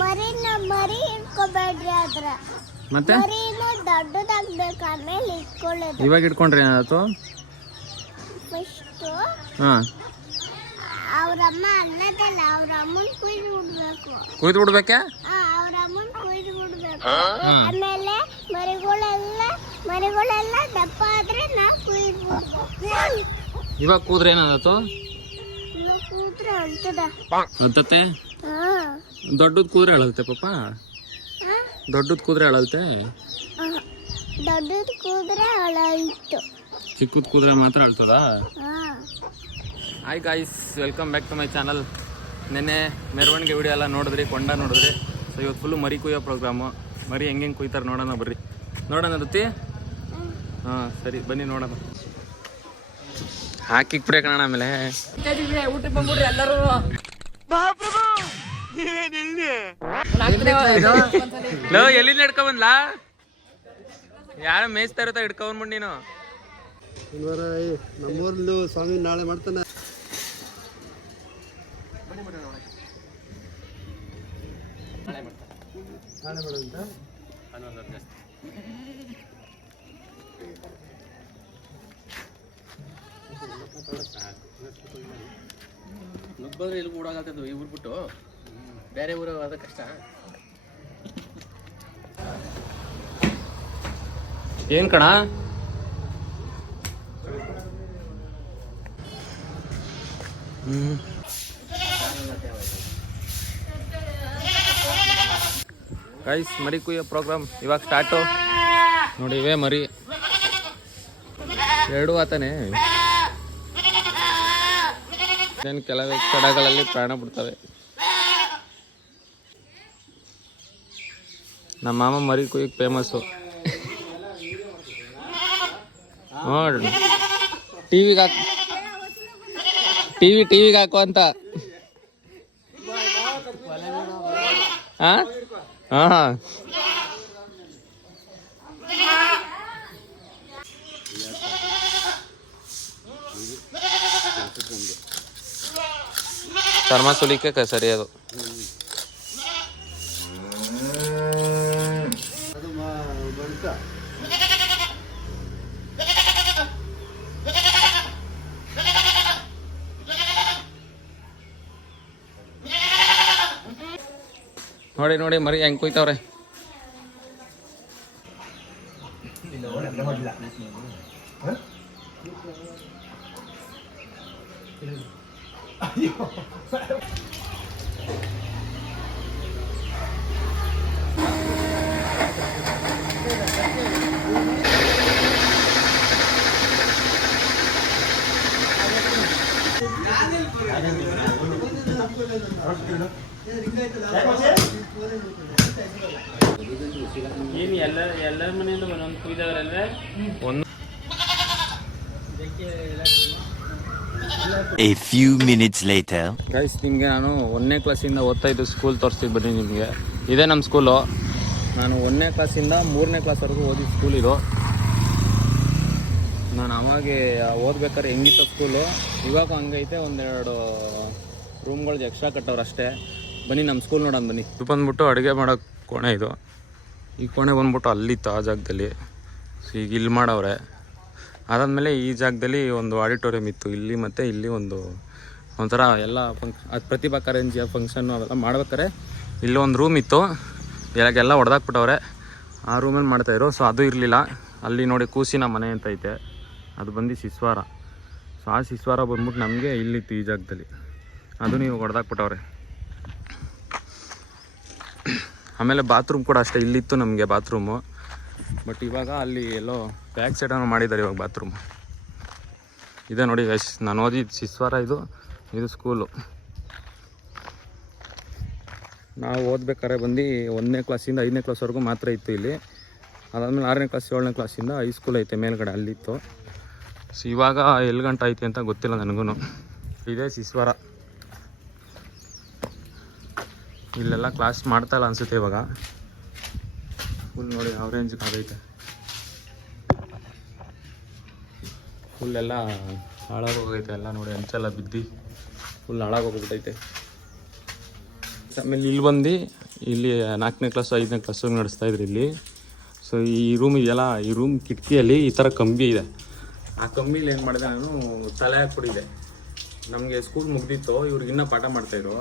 ಮರಿನ ಮರಿ ಇಟ್ಕೋಬೇಡ್ರಿ ಅದ್ರ ಮತ್ತೆ? ಮರಿನ ದೊಡ್ಡದಾಗ್ಬೇಕು ಆಮೇಲೆ ಇಟ್ಕೊಳ್ಳೋದು. ಇವಾಗ ಇಟ್ಕೊಂಡ್ರೆ ಏನಾಯ್ತು? ಫಸ್ಟು ಹಾಂ. ಅವ್ರಮ್ಮ ಅಲ್ಲದಲ್ಲ ಅವ್ರ ಅಮ್ಮನ ಕುಯ್ದು ಬಿಡ್ಬೇಕು ಕುಯ್ದು ಬಿಡ್ಬೇಕಾ ಆ, ಅವ್ರ ಅಮ್ಮನ ಕುಯ್ದು ಬಿಡ್ಬೇಕು ಆಮೇಲೆ ಮರಿಗಳೆಲ್ಲ ಮರಿಗಳೆಲ್ಲ ದಪ್ಪ ಆದ್ರೆ ನಾ ಕುಯ್ದು ಬಿಡ್ಬೇಕು ಇವಾಗ ಕೂದ್ರೆ ಏನಾಯ್ತು? ಇಲ್ಲ ಕೂತ್ರೆ ಅಂತದ ಅತ್ತತ್ತೆ ಹಾ. ದೊಡ್ಡದ್ ಕೂದ್ರೆ ಅಳಲ್ತೆ ಪಾಪ? ದೊಡ್ಡದ್ ಕೂದ್ರೆ ಅಳಲ್ತೆ ದೊಡ್ಡದು ಕೂದ್ರೆ ಅಳಲ್ತು. ಚಿಕ್ಕದ್ ಕೂದ್ರೆ ಮಾತ್ರ ಅಳ್ತದ? ಹಾ hi guys welcome back to my channel ನೆನ್ನೆ ಮೆರವಣಿಗೆ ವಿಡಿಯೋ ಎಲ್ಲ ನೋಡಿದ್ರಿ ಕೊಂಡ ನೋಡಿದ್ರಿ. ಸೊ ಇವತ್ತು ಫುಲ್ಲು ಮರಿ ಕುಯ್ಯೋ ಪ್ರೋಗ್ರಾಮು ಮರಿ ಹೆಂಗೆ ಹೆಂಗೆ ಕುಯ್ತಾರೆ ನೋಡೋಣ ಬರ್ರಿ. ನೋಡೋಣ ರುತಿ ಹಾಂ ಸರಿ ಬನ್ನಿ ನೋಡೋಣ. ಹಾಕಿಕ್ ಬಿಡೇ ಕಣ ಆಮೇಲೆ. ಲೋ, ಎಲ್ಲಿಂದ ಹಿಡ್ಕೊ ಬಂದ್ಲಾ ಯಾರ ಮೇಯ್ಸ್ತಾ ಇರತ್ತ ಹಿಡ್ಕೊಂಡ್ ನೀನು. ನಮ್ಮೂರಲ್ಲೂ ಸ್ವಾಮಿ ನಾಳೆ ಮಾಡ್ತಾನೆ ನುಗ್ಗೋದ್ರೆ ಇಲ್ಲಿ ಓಡಾಗತ್ತದು ಇವ್ರು ಬಿಟ್ಟು ಬೇರೆ ಊರು ಅದು ಕಷ್ಟ. ಏನ್ ಕಣ? ಗೈಸ್ ಮರಿ ಕುಯ್ಯ ಪ್ರೋಗ್ರಾಮ್ ಇವಾಗ ಸ್ಟಾರ್ಟು ನೋಡಿ, ಇವೇ ಮರಿ. ಎರಡು ಆತನೇ. ಕೆಲವೇ ಕಡಗಳಲ್ಲಿ ಪ್ರಾಣ ಬಿಡ್ತವೆ. ನಮ್ಮ ಮಾಮ ಮರಿ ಕುಯ್ಯಕ್ಕೆ ಫೇಮಸ್ಸು ನೋಡಿ. ಟಿವಿಗೆ ಹಾಕ್ ಟಿವಿ ಟಿವಿಗೆ ಹಾಕು ಅಂತ. ಹಾ ಹಾ ಚರ್ಮ ಸುಲಿಕ್ಕೆ ಸರಿ ಅದು ಮ- ಬಳಿತ ನೋಡಿ ನೋಡಿ ಮರಿ ಹೆಂಗ್ ಕುಯ್ತವ್ರೆ. ಏನು ಎಲ್ಲ ಎಲ್ಲರ ಮನೆಯಿಂದ ಒಂದೊಂದು ಕುಯ್ದವ್ರಂದ್ರೆ ಒಂದು A few minutes later. Guys ನಿಮಗೆ ನಾನು ಒಂದನೇ ಕ್ಲಾಸಿಂದ ಓದ್ತಾ ಇದ್ದು ಸ್ಕೂಲ್ ತೋರಿಸ್ತೀವಿ ಬನ್ನಿ ನಿಮಗೆ. ಇದೇ ನಮ್ಮ ಸ್ಕೂಲು ನಾನು ಒಂದನೇ ಕ್ಲಾಸಿಂದ ಮೂರನೇ ಕ್ಲಾಸ್ವರೆಗೂ ಓದಿದ ಸ್ಕೂಲ್ ಇದು. ನಾನು ಅವಾಗೆ ಓದ್ಬೇಕಾದ್ರೆ ಹೆಂಗಿತ್ತು ಸ್ಕೂಲು ಇವಾಗ ಹಂಗೈತೆ ಒಂದೆರಡು ರೂಮ್ಗಳಿಗೆ ಎಕ್ಸ್ಟ್ರಾ ಕಟ್ಟವ್ರು ಅಷ್ಟೇ ಬನ್ನಿ ನಮ್ಮ ಸ್ಕೂಲ್ ನೋಡೋಣ ಬನ್ನಿ. ಇದು ಬಂದ್ಬಿಟ್ಟು ಅಡುಗೆ ಮಾಡೋ ಕೋಣೆ ಇದು. ಈ ಕೋಣೆ ಬಂದ್ಬಿಟ್ಟು ಅಲ್ಲಿತ್ತು ಆ ಜಾಗದಲ್ಲಿ. ಸೊ ಈಗ ಇಲ್ಲಿ ಮಾಡವ್ರೆ. ಅದಾದಮೇಲೆ ಈ ಜಾಗದಲ್ಲಿ ಒಂದು ಆಡಿಟೋರಿಯಂ ಇತ್ತು. ಇಲ್ಲಿ ಮತ್ತು ಇಲ್ಲಿ ಒಂದು ಒಂಥರ ಎಲ್ಲ ಫಂಕ್ ಅದು ಪ್ರತಿಭಾ ಕಾರಂಜಿಯ ಫಂಕ್ಷನ್ನು ಅವೆಲ್ಲ ಮಾಡ್ಬೇಕಾರೆ ಇಲ್ಲಿ ಒಂದು ರೂಮ್ ಇತ್ತು. ಇವಾಗೆಲ್ಲ ಹೊಡೆದಾಕ್ಬಿಟ್ಟವ್ರೆ ಆ ರೂಮಲ್ಲಿ ಮಾಡ್ತಾಯಿದ್ರು ಸೊ ಅದು ಇರಲಿಲ್ಲ. ಅಲ್ಲಿ ನೋಡಿ ಕೂಸಿನ ಮನೆ ಅಂತ ಐತೆ. ಅದು ಬಂದು ಶಿಸ್ವಾರ. ಸೊ ಆ ಶಿಸ್ವಾರ ಬಂದ್ಬಿಟ್ಟು ನಮಗೆ ಇಲ್ಲಿತ್ತು ಈ ಜಾಗದಲ್ಲಿ. ಅದು ನೀವು ಹೊಡೆದಾಕ್ಬಿಟ್ಟವ್ರೆ ಆಮೇಲೆ ಬಾತ್ರೂಮ್ ಕೂಡ ಅಷ್ಟೇ, ಇಲ್ಲಿತ್ತು ನಮಗೆ ಬಾತ್ರೂಮು ಬಟ್ ಇವಾಗ ಅಲ್ಲಿ ಎಲ್ಲೋ ಬ್ಯಾಕ್ ಸೈಡನ್ನು ಮಾಡಿದ್ದಾರೆ ಇವಾಗ ಬಾತ್ರೂಮ್ ಇದೆ ನೋಡಿ ಯಶ್ ನಾನು ಓದಿದ್ದು ಶಿಸ್ವಾರ ಇದು ಇದು ಸ್ಕೂಲು ನಾವು ಓದ್ಬೇಕಾದ್ರೆ ಬಂದು ಒಂದನೇ ಕ್ಲಾಸಿಂದ ಐದನೇ ಕ್ಲಾಸ್ವರೆಗೂ ಮಾತ್ರ ಇತ್ತು ಇಲ್ಲಿ. ಅದಾದಮೇಲೆ ಆರನೇ ಕ್ಲಾಸ್ ಏಳನೇ ಕ್ಲಾಸಿಂದ ಹೈಸ್ಕೂಲ್ ಐತೆ, ಮೇಲ್ಗಡೆ ಅಲ್ಲಿತ್ತು. ಸೊ ಇವಾಗ ಎಲ್ಲಿ ಗಂಟೆ ಐತೆ ಅಂತ ಗೊತ್ತಿಲ್ಲ ನನಗೂ ಇದೇ ಶಿಸ್ವಾರ. ಇಲ್ಲೆಲ್ಲ ಕ್ಲಾಸ್ ಮಾಡ್ತಾ ಇಲ್ಲ ಅನ್ಸುತ್ತೆ ಇವಾಗ. ಫುಲ್ ನೋಡಿ ಯಾವ ಫುಲ್ ಎಲ್ಲ ಹಾಳಾಗೋಗೈತೆ, ಎಲ್ಲ ನೋಡಿ ಹಂಚೆಲ್ಲ ಬಿದ್ದು. ಫುಲ್ ಹಾಳಾಗೋಗ್ಬಿಟ್ಟೈತೆ. ಆಮೇಲೆ ಇಲ್ಲಿ ಬಂದು ಇಲ್ಲಿ ನಾಲ್ಕನೇ ಕ್ಲಾಸ್ ಐದನೇ ಕ್ಲಾಸ್ ನಡೆಸ್ತಾ ಇದ್ರು ಇಲ್ಲಿ. ಸೊ ಈ ರೂಮ್ ಇದೆಯಲ್ಲ, ಈ ರೂಮ್ ಕಿಟಕಿಯಲ್ಲಿ ಈ ಥರ ಕಂಬಿ ಇದೆ. ಆ ಕಂಬಿಲಿ ಏನು ಮಾಡಿದೆ ನಾನು ತಲೆ ಹಾಕ್ಬಿಟ್ಟಿದೆ. ನಮಗೆ ಸ್ಕೂಲ್ ಮುಗ್ದಿತ್ತು ಇವ್ರಿಗೆ ಇನ್ನೂ ಪಾಠ ಮಾಡ್ತಾಯಿದ್ರು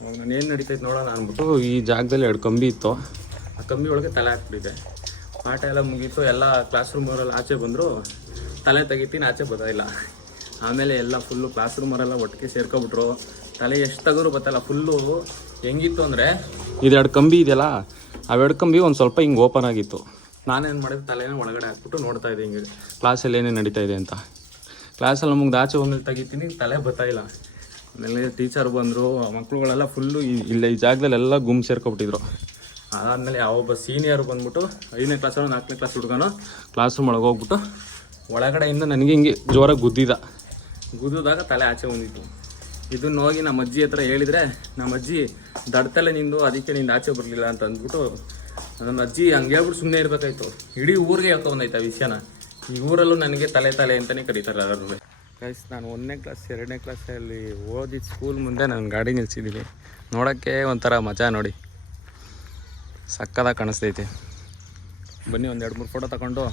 ಅವಾಗ ನಾನು ಏನು ನಡೀತೈತೆ ನೋಡೋಣ ಅಂದ್ಬಿಟ್ಟು ಈ ಜಾಗದಲ್ಲಿ ಎರಡು ಕಂಬಿ ಇತ್ತು. ಆ ಕಂಬಿ ಒಳಗೆ ತಲೆ ಹಾಕ್ಬಿಟ್ಟಿದೆ. ಪಾಠ ಎಲ್ಲ ಮುಗೀತು ಎಲ್ಲ ಕ್ಲಾಸ್ ರೂಮವರೆಲ್ಲ ಆಚೆ ಬಂದರು. ತಲೆ ತೆಗಿತೀನಿ ಆಚೆ ಬರೋದಿಲ್ಲ ಆಮೇಲೆ ಎಲ್ಲ ಫುಲ್ಲು ಕ್ಲಾಸ್ ರೂಮರೆಲ್ಲ ಒಟ್ಟಿಗೆ ಸೇರ್ಕೊಬಿಟ್ರು. ತಲೆ ಎಷ್ಟು ತೆಗೆದ್ರು ಗೊತ್ತಲ್ಲ ಫುಲ್ಲು ಹೆಂಗಿತ್ತು ಅಂದರೆ ಇದೆರಡು ಕಂಬಿ ಇದೆಯಲ್ಲ ಅವೆರಡು ಕಂಬಿ ಒಂದು ಸ್ವಲ್ಪ ಹಿಂಗೆ ಓಪನ್ ಆಗಿತ್ತು. ನಾನೇನು ಮಾಡಿದೆ ತಲೆನ ಒಳಗಡೆ ಹಾಕ್ಬಿಟ್ಟು ನೋಡ್ತಾ ಇದ್ದೆ ಹಿಂಗೆ ಕ್ಲಾಸಲ್ಲಿ ಏನೇನು ನಡೀತಾ ಇದೆ ಅಂತ. ಕ್ಲಾಸಲ್ಲಿ ನಮಗೆ ಆಚೆ ಒಂದು ತೆಗಿತೀನಿ ತಲೆ ಬರ್ತಾ ಇಲ್ಲ. ಆಮೇಲೆ ಟೀಚರ್ ಬಂದರು ಮಕ್ಕಳುಗಳೆಲ್ಲ ಫುಲ್ಲು ಇಲ್ಲ ಈ ಜಾಗದಲ್ಲೆಲ್ಲ ಗುಮ್ ಸೇರ್ಕೊಬಿಟ್ಟಿದ್ರು. ಅದಾದಮೇಲೆ ಯಾವೊಬ್ಬ ಸೀನಿಯರ್ ಬಂದ್ಬಿಟ್ಟು ಐದನೇ ಕ್ಲಾಸಲ್ಲೋ ನಾಲ್ಕನೇ ಕ್ಲಾಸ್ ಹುಡುಗನು ಕ್ಲಾಸ್ ರೂಮ್ ಒಳಗೆ ಹೋಗ್ಬಿಟ್ಟು ಒಳಗಡೆಯಿಂದ ನನಗೆ ಹಿಂಗೆ ಜೋರಾಗಿ ಗುದ್ದಿದ. ಗುದ್ದಿದಾಗ ತಲೆ ಆಚೆ ಬಂದಿತ್ತು ಇದನ್ನ ಹೋಗಿ ನಮ್ಮ ಅಜ್ಜಿ ಹತ್ರ ಹೇಳಿದರೆ ನಮ್ಮ ಅಜ್ಜಿ ದಡ್ತಲೆ ನಿಂದು ಅದಕ್ಕೆ ನಿಂದು ಆಚೆ ಬರಲಿಲ್ಲ ಅಂತ ಅಂದ್ಬಿಟ್ಟು ನಮ್ಮ ಅಜ್ಜಿ ಹಂಗೆ ಹೇಳ್ಬಿಟ್ಟು ಸುಮ್ಮನೆ ಇರಬೇಕಾಯ್ತು. ಇಡೀ ಊರಿಗೆ ಹೇಳ್ಕೊಂಬಂದೈತೆ ಆ ವಿಷಯನ. ಈ ಊರಲ್ಲೂ ನನಗೆ ತಲೆ ತಲೆ ಅಂತಲೇ ಕರೀತಾರೆ ಎಲ್ಲರೂ ಗೈಸ್ ನಾನು ಒಂದನೇ ಕ್ಲಾಸ್ ಎರಡನೇ ಕ್ಲಾಸಲ್ಲಿ ಓದಿದ ಸ್ಕೂಲ್ ಮುಂದೆ ನಾನು ಗಾಡಿ ನಿಲ್ಸಿದ್ದೀನಿ ನೋಡೋಕ್ಕೆ ಒಂಥರ ಮಜಾ ನೋಡಿ. ಸಕ್ಕದ ಕಾಣಿಸ್ತೈತೆ. ಬನ್ನಿ, ಒಂದು ಎರಡು, ಮೂರು ಫೋಟೋ ತಗೊಂಡು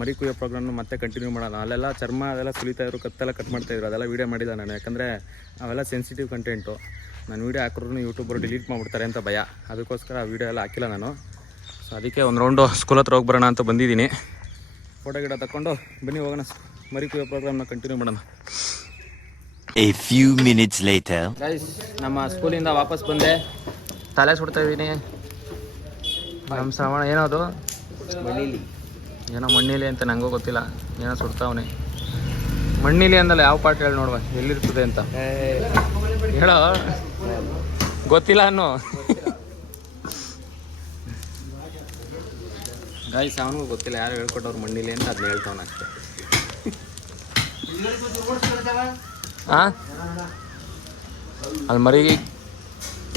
ಮರಿ ಕುಯ್ಯೋ ಪ್ರೋಗ್ರಾಮ್ನ ಮತ್ತೆ ಕಂಟಿನ್ಯೂ ಮಾಡೋಣ. ಅಲ್ಲೆಲ್ಲ ಚರ್ಮ ಅದೆಲ್ಲ ಸುಲಿತಾ ಇದ್ರು, ಕತ್ತೆಲ್ಲ ಕಟ್ ಮಾಡ್ತಾ ಮಾಡ್ತಾಯಿದ್ರು ಅದೆಲ್ಲ ವೀಡಿಯೋ ಮಾಡಿಲ್ಲ ನಾನು. ಯಾಕಂದರೆ ಅವೆಲ್ಲ ಸೆನ್ಸಿಟಿವ್ ಕಂಟೆಂಟು ನಾನು ವೀಡಿಯೋ ಹಾಕಿದ್ರು ಯೂಟ್ಯೂಬರು ಡಿಲೀಟ್ ಮಾಡಿಬಿಡ್ತಾರೆ ಅಂತ ಭಯ. ಅದಕ್ಕೋಸ್ಕರ ಆ ವೀಡಿಯೋ ಎಲ್ಲ ಹಾಕಿಲ್ಲ ನಾನು. ಸೊ ಅದಕ್ಕೆ ಒಂದು ರೌಂಡು ಸ್ಕೂಲ್ ಹತ್ರ ಹೋಗಿ ಬರೋಣ ಅಂತ ಬಂದಿದ್ದೀನಿ. ಫೋಟೋ ಗಿಡ ತಗೊಂಡು ಬನ್ನಿ, ಹೋಗೋಣ. ಮರಿ ಕುಯ್ಯೋ ಪ್ರೋಗ್ರಾಮ್ನ ಕಂಟಿನ್ಯೂ ಮಾಡೋಣ. A few minutes later guys ನಮ್ಮ ಸ್ಕೂಲಿಂದ ವಾಪಸ್ ಬಂದೆ. ತಲೆ ಸುಡ್ತಾ ಇದ್ದೀನಿ ನಮ್ಮ ಅದು ಏನದು? ಏನೋ ಮಣ್ಣಿಲಿ ಅಂತ ನನಗೂ ಗೊತ್ತಿಲ್ಲ. ಏನೋ ಸುಡ್ತಾವನೆ ಮಣ್ಣಿಲಿ ಅಂದಲ್ಲ ಯಾವ ಪಾಠ ಹೇಳಿ ನೋಡುವ? ಎಲ್ಲಿರ್ತದೆ ಅಂತ. ಹೇಳೋ? ಗೊತ್ತಿಲ್ಲ ಅನ್ನು. ಗೈಸ್ ಅವನಿಗೂ ಗೊತ್ತಿಲ್ಲ. ಯಾರು ಹೇಳ್ಕೊಟ್ಟವ್ರು ಮಣ್ಣಿಲಿ ಅಂತ ಅದನ್ನ ಹೇಳ್ತಾವನ ಅಷ್ಟೇ. ಹಾಂ ಅಲ್ಲಿ ಮರಿ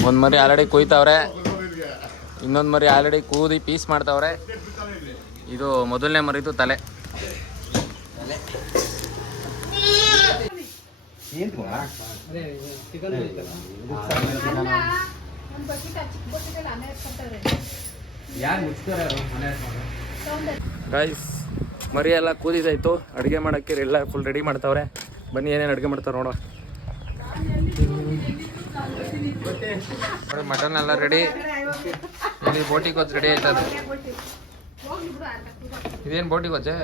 ಒಂದು ಮರಿ ಆಲ್ರೆಡಿ ಕುಯ್ತಾವ್ರೆ. ಇನ್ನೊಂದು ಮರಿ ಆಲ್ರೆಡಿ ಕೂದಿ ಪೀಸ್ ಮಾಡ್ತಾವ್ರೆ. ಇದು ಮೊದಲನೇ ಮರಿದು ತಲೆ. ಗೈಸ್ ಮರಿ ಎಲ್ಲ ಕೂದಿದಾಯ್ತು. ಅಡುಗೆ ಮಾಡೋಕ್ಕೆ ಎಲ್ಲ ಫುಲ್ ರೆಡಿ ಮಾಡ್ತಾವ್ರೆ. ಬನ್ನಿ, ಏನೇನು ಅಡುಗೆ ಮಾಡ್ತಾರೆ ನೋಡೋ ಮಟನ್ ಎಲ್ಲ ರೆಡಿ ಇಲ್ಲಿ ಬೋಟಿ ಹೋದ್ ರೆಡಿ ಆಯ್ತದ ಇದೇನು ಬೋಟಿ ಹೋದೆ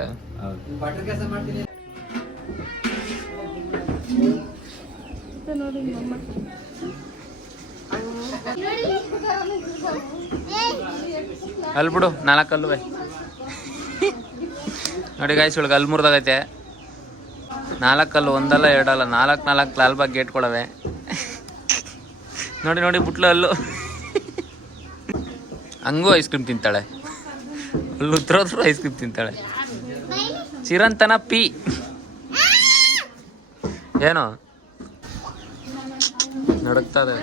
ಅಲ್ಲಿ ಬಿಡು ನೋಡಿ ಗಾಯ್ಸ್ ಒಳಗೆ ಅಲ್ಲಿ ಮುರಿದಾಗೈತೆ ನಾಲ್ಕಲ್ಲು, ಒಂದಲ್ಲ, ಎರಡಲ್ಲ, ನಾಲ್ಕು ನಾಲ್ಕು ಲಾಲ್ಬಾಗ್ ಗೇಟ್ ಕೊಡವೆ. ನೋಡಿ ನೋಡಿ, ಬುಟ್ಲು ಅಲ್ಲು. ಹಂಗೂ ಐಸ್ ಕ್ರೀಮ್ ತಿಂತಾಳೆ. ಅಲ್ಲಿ ಉತ್ತರ ಐಸ್ ಕ್ರೀಮ್ ತಿಂತಾಳೆ. ಚಿರಂತನ ಪಿ. ಏನು? ನಡುಕ್ತದೆ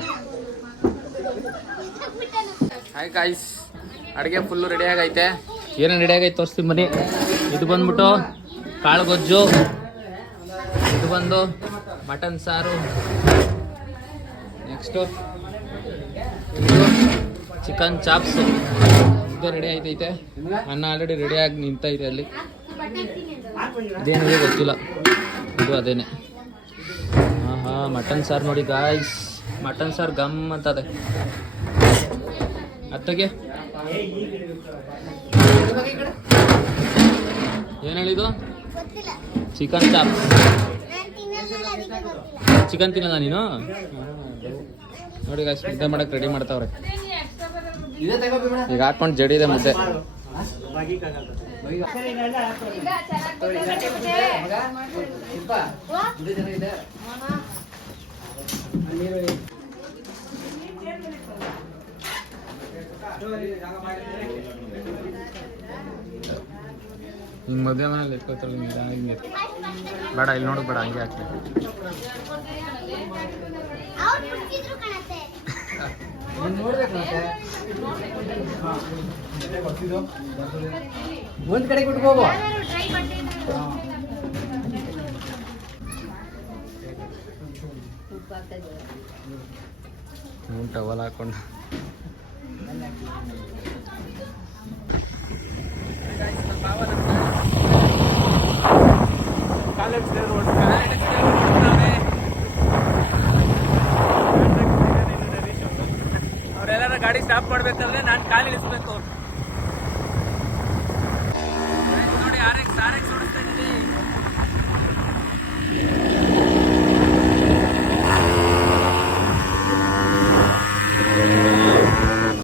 ಹಾಯ್ ಗಾಯ್ಸ್ ಅಡುಗೆ ಫುಲ್ಲು ರೆಡಿ ಆಗೈತೆ. ಏನೇನು ರೆಡಿ ಆಗೈತೆ ತೋರಿಸ್ತೀನಿ ಬನ್ನಿ. ಇದು ಬಂದ್ಬಿಟ್ಟು ಕಾಳು ಗೊಜ್ಜು ಇದು ಬಂದು ಮಟನ್ ಸಾರು. Next chicken chops. ಇದು ರೆಡಿ ಆಯ್ತೈತೆ. ಅನ್ನ ಆಲ್ರೆಡಿ ರೆಡಿ ಆಗಿ ನಿಂತೈತೆ ಅಲ್ಲಿ. ಇದೇನಿದೆ ಗೊತ್ತಿಲ್ಲ. ಇದು ಅದೇನೆ. ಹಾಂ ಹಾಂ ಮಟನ್ ಸಾರು ನೋಡಿ ಗಾಯ್ಸ್ ಮಟನ್ ಸಾರು ಗಮ್ ಅಂತದೆ. ಅತ್ತಗೆ. ಏನು ಹೇಳಿದು ಗೊತ್ತಿಲ್ಲ. ಚಿಕನ್ ಚಾಪ್ ತಿನ್ನಲ್ಲ ಚಿಕನ್ ತಿನ್ನದ ನೀನು? ನೋಡಿ ಗಾಯ್ಸ್ ಮುದ್ದೆ ಮಾಡಕ್ಕೆ ರೆಡಿ ಮಾಡ್ತಾವ್ರೆ. ಈಗ ಹಾಕ್ಕೊಂಡು ಜಡಿ ಇದೆ ಮುದ್ದೆ. ಹಿಂಗೆ ಮದುವೆ ಮನೇಲಿ ಎತ್ಕೋತಾರೆ ಹಿಂಗೆ ಬೇಡ ಇಲ್ಲಿ ನೋಡು ಬೇಡ ಹಂಗೆ ಹಾಕ್ಲಿ. ಒಂದ್ ಕಡೆ ಬಿಟ್ಕೋಬೋ ಟವಲ್ ಹಾಕೊಂಡು. ಗಾಡಿ ಸ್ಟಾಪ್ ಮಾಡ್ಬೇಕಾದ್ರೆ ನಾನು ಕಾಲು